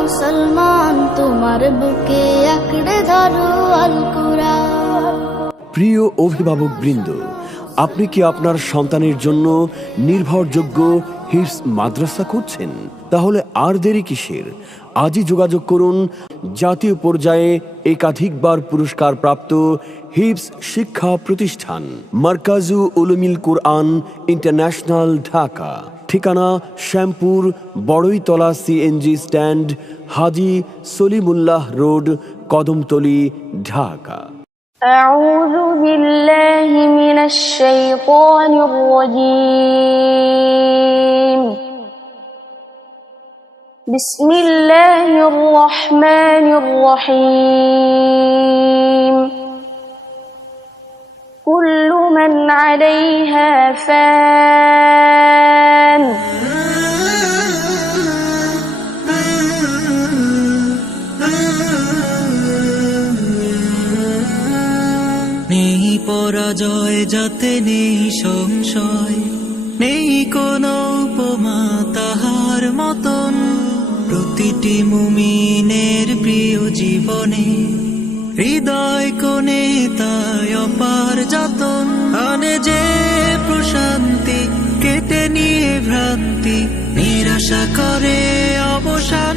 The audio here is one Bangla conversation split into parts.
মুসলমান, তোমার বুকে আঁকড়ে ধরো প্রিয় অভিভাবক বৃন্দ, আপনি কি আপনার সন্তানের জন্য নির্ভরযোগ্য হিটস মাদ্রাসা করছেন তাহলে আর দেরি কিসের? আজই যোগাযোগ করুন জাতীয় পর্যায়ে একাধিকবার পুরস্কার প্রাপ্ত হিপস শিক্ষা প্রতিষ্ঠান, মার্কাজু উলুমিল কুরআন ইন্টারন্যাশনাল ঢাকা। ঠিকানা Shyampur Boroitola CNG stand Haji Salimullah road Kadamtali Dhaka أعوذ بالله من الشيطان الرجيم بسم الله الرحمن الرحيم كل من عليها فان পরাজয় যাতে নেই সংশয়। নেই কোন উপমা তাহার মতন। প্রতিটি মুমিনের প্রিয় জীবনে হৃদয় কোণে তাই অপার যতন। আনে যে প্রশান্তি, কেটে নিয়ে ভ্রান্তি, নিরাশা করে অবসান।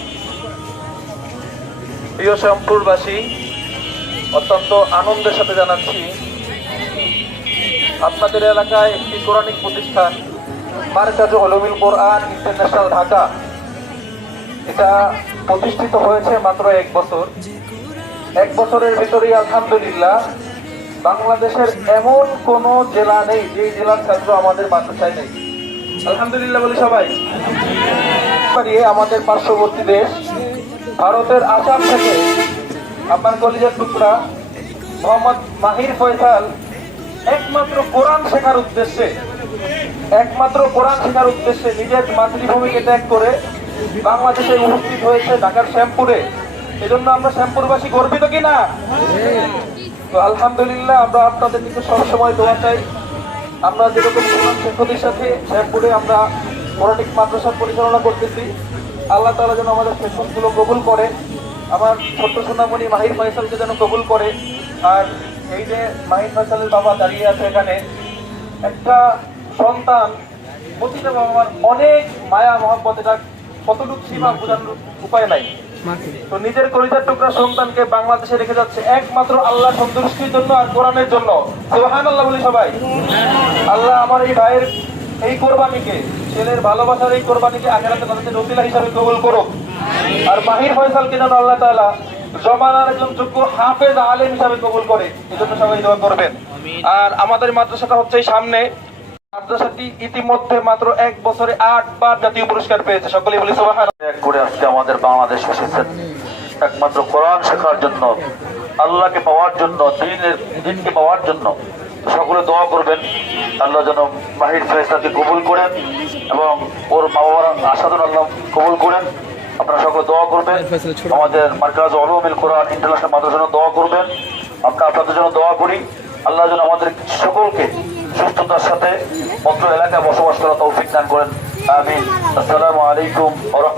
প্রিয় শ্যামপুরবাসী, অত্যন্ত আনন্দের সাথে জানাচ্ছি, আপনাদের এলাকায় একটি কোরআনিক প্রতিষ্ঠান, মার্কাজ অলমিল কোরআন ইন্টারন্যাশনাল ঢাকা। এটা প্রতিষ্ঠিত হয়েছে মাত্র এক বছর। এক বছরের ভিতরেই আলহামদুলিল্লাহ, বাংলাদেশের এমন কোন জেলা নেই যে জেলার ছাত্র আমাদের মাদ্রাসায় নেই। আলহামদুলিল্লাহ বলি সবাই। আমাদের পার্শ্ববর্তী দেশ ভারতের আসাম থেকে আমার কলিজার টুকরা মোহাম্মদ মাহির ফয়সাল একমাত্র কোরআন শেখার উদ্দেশ্যে, একমাত্র কোরআন শেখার উদ্দেশ্যে নিজের মাতৃভূমিকে ত্যাগ করে বাংলাদেশে উপস্থিত হয়েছে ঢাকার শ্যামপুরে। এজন্য আমরা শ্যামপুরবাসী গর্বিত কিনা তো আলহামদুলিল্লাহ আমরা আপনাদের কিন্তু সবসময় দোয়া চাই। আমরা যেরকম শেখদের সাথে শ্যামপুরে আমরা পৌরাণিক মাদ্রাসা পরিচালনা করতেছি আল্লাহ তালা যেন আমাদের সেশনগুলো কবুল করে আমার ছোট্ট সোনামণি মাহির ফয়সালকে যেন কবুল করে। আর এই যে মাহির ফয়সালের বাবা দাঁড়িয়ে আছে এখানে একটা সন্তান প্রতিটা বাবার অনেক মায়া মহব্বত এটা কতটুকু সীমা বোঝানোর উপায় নাই। তো নিজের কলিজার টুকরা সন্তানকে বাংলাদেশে রেখে যাচ্ছে একমাত্র আল্লাহ সন্তুষ্টির জন্য আর কোরআনের জন্য। বলি সবাই। আল্লাহ আমার এই ভাইয়ের এই কোরবানিকে ছেলের ভালোবাসার এই কোরবানিকে আখেরাতে তাদের রসিলা হিসাবে কবুল করুক। আর মাহির ফয়সালকে যেন আল্লাহ তাআলা জমানার একজন যোগ্য হাফেজ আলেম হিসাবে কবুল করে। এই জন্য সবাই দোয়া করবেন। আর আমাদের মাদ্রাসাটা হচ্ছে এই সামনে। মাদ্রাসাটি ইতিমধ্যে মাত্র এক বছরে আট বার জাতীয় পুরস্কার পেয়েছে। সকলেই বলি ত্যাগ করে আজকে আমাদের বাংলাদেশ এসেছেন একমাত্র কোরআন শেখার জন্য আল্লাহকে পাওয়ার জন্য দিনের দিনকে পাওয়ার জন্য। সকলে দোয়া করবেন। আল্লাহ যেন মাহির ফেসাকে কবুল করেন এবং ওর মা বাবার আসাদুল আল্লাহ কবুল করেন। আপনারা সকলে দোয়া করবেন। আমাদের মার্কাজ অলমিল কোরআন ইন্টারন্যাশনাল মাদ্রাসার জন্য দোয়া করবেন। আমরা আপনাদের জন্য দোয়া করি। আল্লাহ যেন আমাদের সকলকে সুস্থতার সাথে অত্র এলাকায় বসবাস করা তৌফিক দান করেন। আমিন। আসসালামু আলাইকুম ওয়া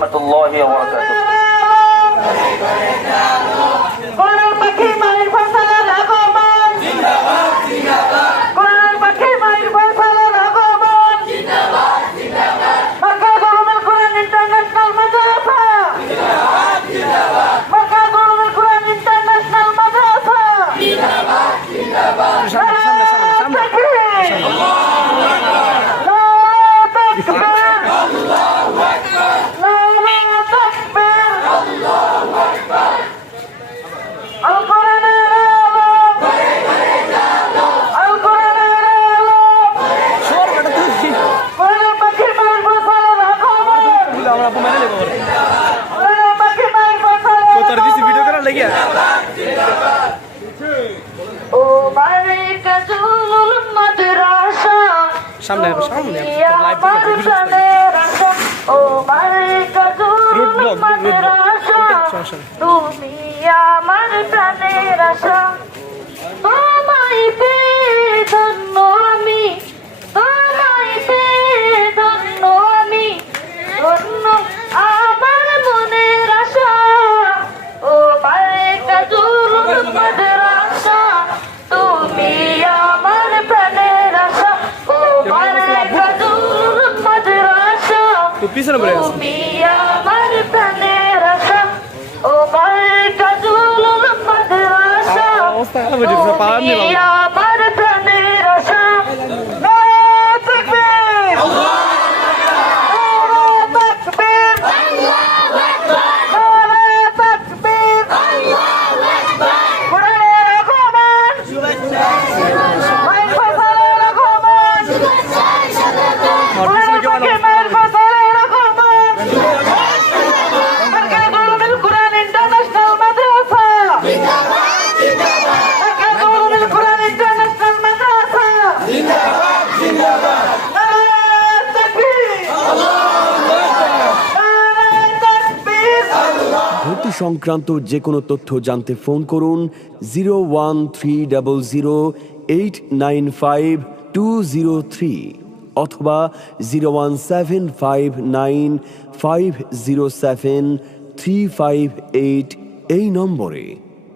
আমার আপু মেনে নেব কোথার দিছি ভিডিও করার লাগিয়া সামনে সামনে রুট ব্লক রুট ব্লক তুমি আমার প্রাণের আশা। তো পিছনে পড়ে গেছে। অবস্থা খারাপ হয়ে যাচ্ছে পাওয়ার নেই সংক্রান্ত যে কোনো তথ্য জানতে ফোন করুন zero one three double zero eight nine five two zero three অথবা zero one seven five nine five zero seven three five eight এই নম্বরে।